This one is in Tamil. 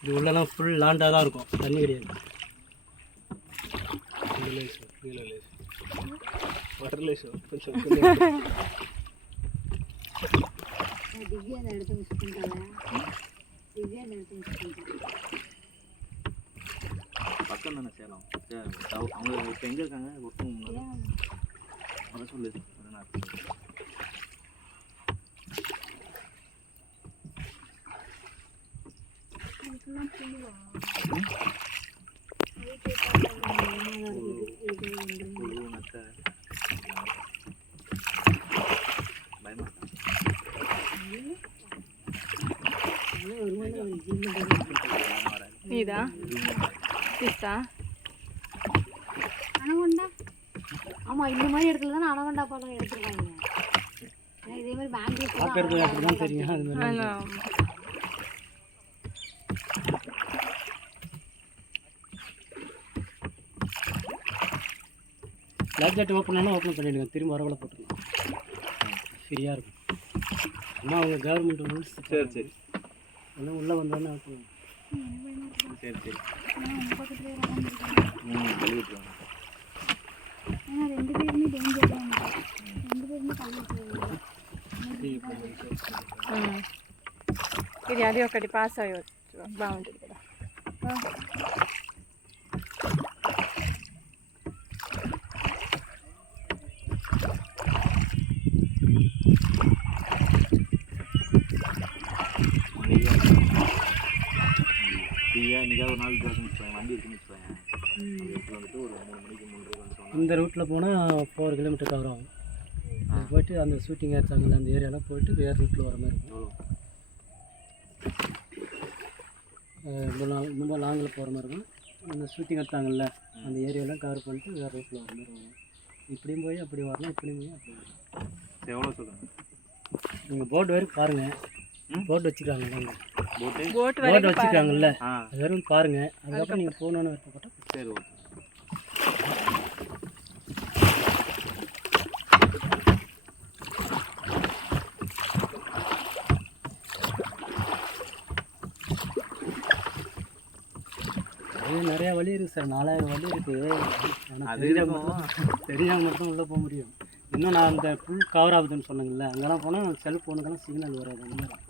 இது உள்ளலாம் ஃபுல் லாண்டாக தான் இருக்கும், தண்ணி கிடையாது. பக்கம் தானே சேலம். அவங்க இப்போ எங்கே இருக்காங்க? அதை சொல்லு. இதா பிஸ்தா அனகொண்டா. ஆமாம், இந்த மாதிரி இடத்துல தானே அனகொண்டா பழம் எடுத்துருக்காங்க. இதே மாதிரி பெங்களூர் பார்க்கறது அப்படிதான் தெரியும். அது மாதிரி லைஃப் ஜாக்கெட் ஓப்பன் பண்ணாலும் ஓப்பன் பண்ணிவிடுங்க, திரும்ப வரவளை போட்டுருங்க, ஃப்ரீயாக இருக்கும். ஆனால் அவங்க கவர்மெண்ட் ரூல்ஸ். சரி சரி, எல்லாம் உள்ளே வந்தோன்னே ஓப்பன். சரி சரி. 2 பேருமே டேஞ்சர் தான். 2 பேருமே ఇది అది ఒకటి పాస్ అయ్యవచ్చు, బాగుంటుంది కదా. ஒரு நாள் வண்டி இருக்குன்னு வச்சுக்கோங்க. வந்துட்டு ஒரு 3 மணிக்கு 3:30 வந்துட்டோம். இந்த ரூட்டில் போனால் 4 கிலோமீட்டர் கவர் ஆகும். போய்ட்டு அந்த ஷூட்டிங் எடுத்தாங்கல்ல அந்த ஏரியாலாம் போய்ட்டு வேறு ரூட்டில் வர மாதிரி இருக்கும். ரொம்ப லாங்கில் போகிற மாதிரி இருக்கும். அந்த ஷூட்டிங் எடுத்தாங்கல்ல அந்த ஏரியாலாம் கவர் பண்ணிட்டு வேறு ரூட்டில் வர மாதிரி வரும். இப்படியும் போய் அப்படி வரலாம், இப்படியும் போய் அப்படி வரலாம். எவ்வளோ சொல்லுங்கள்? நீங்கள் போட் வரைக்கும் பாருங்கள், போட் வச்சுக்கிறாங்கல்ல, போட் வச்சுக்கிறாங்கல்ல, அது வரைக்கும் பாருங்கள். அதுக்கப்புறம் நீங்கள் போகணுன்னு விருப்பப்பட்டால் சரி ஓகே. அது நிறையா வழி இருக்குது சார், 4000 வழி இருக்குது. ஆனால் தெரியாமல் மட்டும் உள்ளே போக முடியும். இன்னும் நான் அந்த ஃபுல் கவர் ஆகுதுன்னு சொன்னேங்கல்ல, அங்கெல்லாம் போனால் செல் ஃபோனுக்கெல்லாம் சிக்னல் வராது. அந்த மாதிரி